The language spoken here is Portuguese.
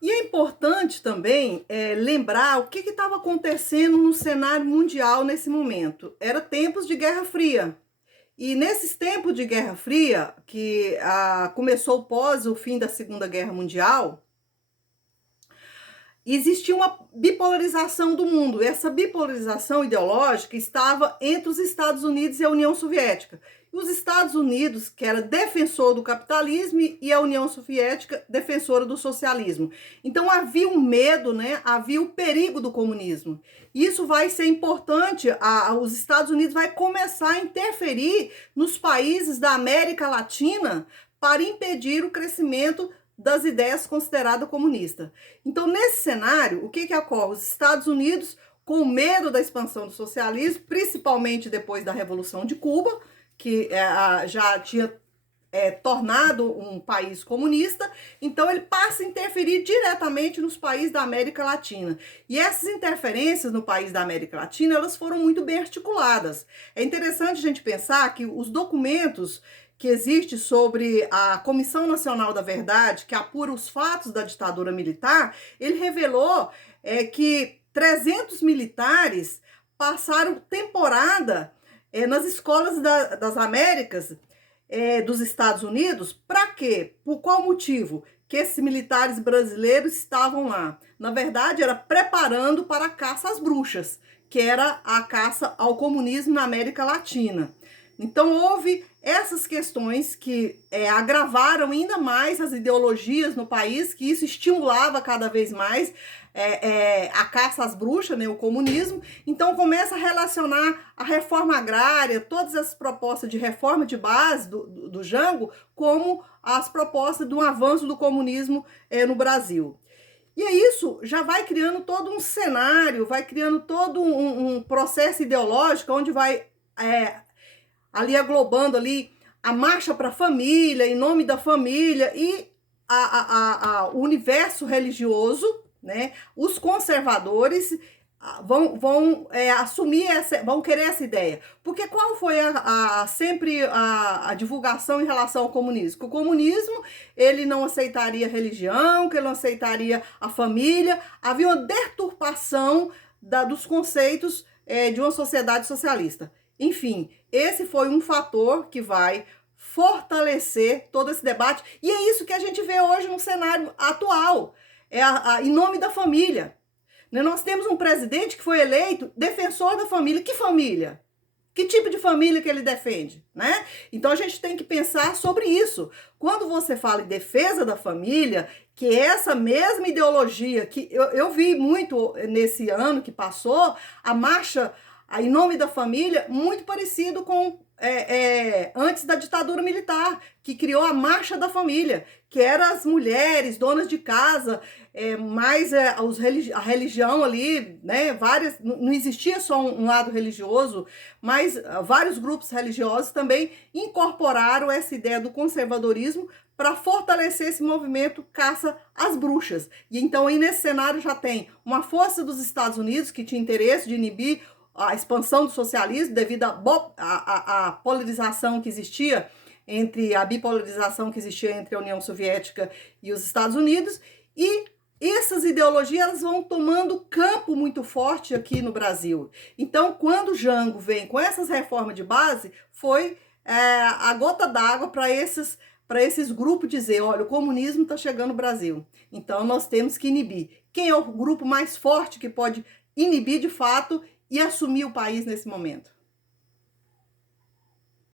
E é importante também lembrar o que estava acontecendo no cenário mundial nesse momento. Era tempos de Guerra Fria. E nesses tempos de Guerra Fria, que começou pós o fim da Segunda Guerra Mundial, existia uma bipolarização do mundo. Essa bipolarização ideológica estava entre os Estados Unidos e a União Soviética. E os Estados Unidos, que era defensor do capitalismo, e a União Soviética, defensora do socialismo. Então havia um medo, né? Havia o perigo do comunismo. Isso vai ser importante, os Estados Unidos vai começar a interferir nos países da América Latina para impedir o crescimento das ideias consideradas comunistas. Então, nesse cenário, o que ocorre? Os Estados Unidos, com medo da expansão do socialismo, principalmente depois da Revolução de Cuba, que já tinha tornado um país comunista, então ele passa a interferir diretamente nos países da América Latina. E essas interferências no país da América Latina, elas foram muito bem articuladas. É interessante a gente pensar que os documentos que existe sobre a Comissão Nacional da Verdade, que apura os fatos da ditadura militar, ele revelou que 300 militares passaram temporada nas escolas das Américas, dos Estados Unidos. Para quê? Por qual motivo? Que esses militares brasileiros estavam lá. Na verdade, era preparando para a caça às bruxas, que era a caça ao comunismo na América Latina. Então, houve essas questões que agravaram ainda mais as ideologias no país, que isso estimulava cada vez mais a caça às bruxas, né, o comunismo. Então, começa a relacionar a reforma agrária, todas as propostas de reforma de base do Jango, como as propostas de um avanço do comunismo no Brasil. E isso já vai criando todo um cenário, vai criando todo um processo ideológico, onde vai ali aglobando ali a marcha para a família, em nome da família, e o universo religioso, né? Os conservadores vão assumir vão querer essa ideia. Porque qual foi sempre a divulgação em relação ao comunismo? Que o comunismo, ele não aceitaria religião, que ele não aceitaria a família. Havia uma deturpação dos conceitos de uma sociedade socialista. Enfim, esse foi um fator que vai fortalecer todo esse debate. E é isso que a gente vê hoje no cenário atual. Em nome da família. Nós temos um presidente que foi eleito defensor da família. Que família? Que tipo de família que ele defende, né? Então a gente tem que pensar sobre isso. Quando você fala em defesa da família, que é essa mesma ideologia que eu vi muito nesse ano que passou, a marcha em nome da família, muito parecido com antes da ditadura militar, que criou a Marcha da Família, que eram as mulheres, donas de casa, mais a religião ali, né, várias, não existia só um lado religioso, mas vários grupos religiosos também incorporaram essa ideia do conservadorismo para fortalecer esse movimento caça às bruxas. E então aí nesse cenário já tem uma força dos Estados Unidos que tinha interesse de inibir a expansão do socialismo devido à polarização que existia a bipolarização que existia entre a União Soviética e os Estados Unidos, e essas ideologias elas vão tomando campo muito forte aqui no Brasil. Então, quando o Jango vem com essas reformas de base, foi a gota d'água para esses grupos dizer, olha, o comunismo está chegando no Brasil, então nós temos que inibir. Quem é o grupo mais forte que pode inibir de fato e assumir o país nesse momento?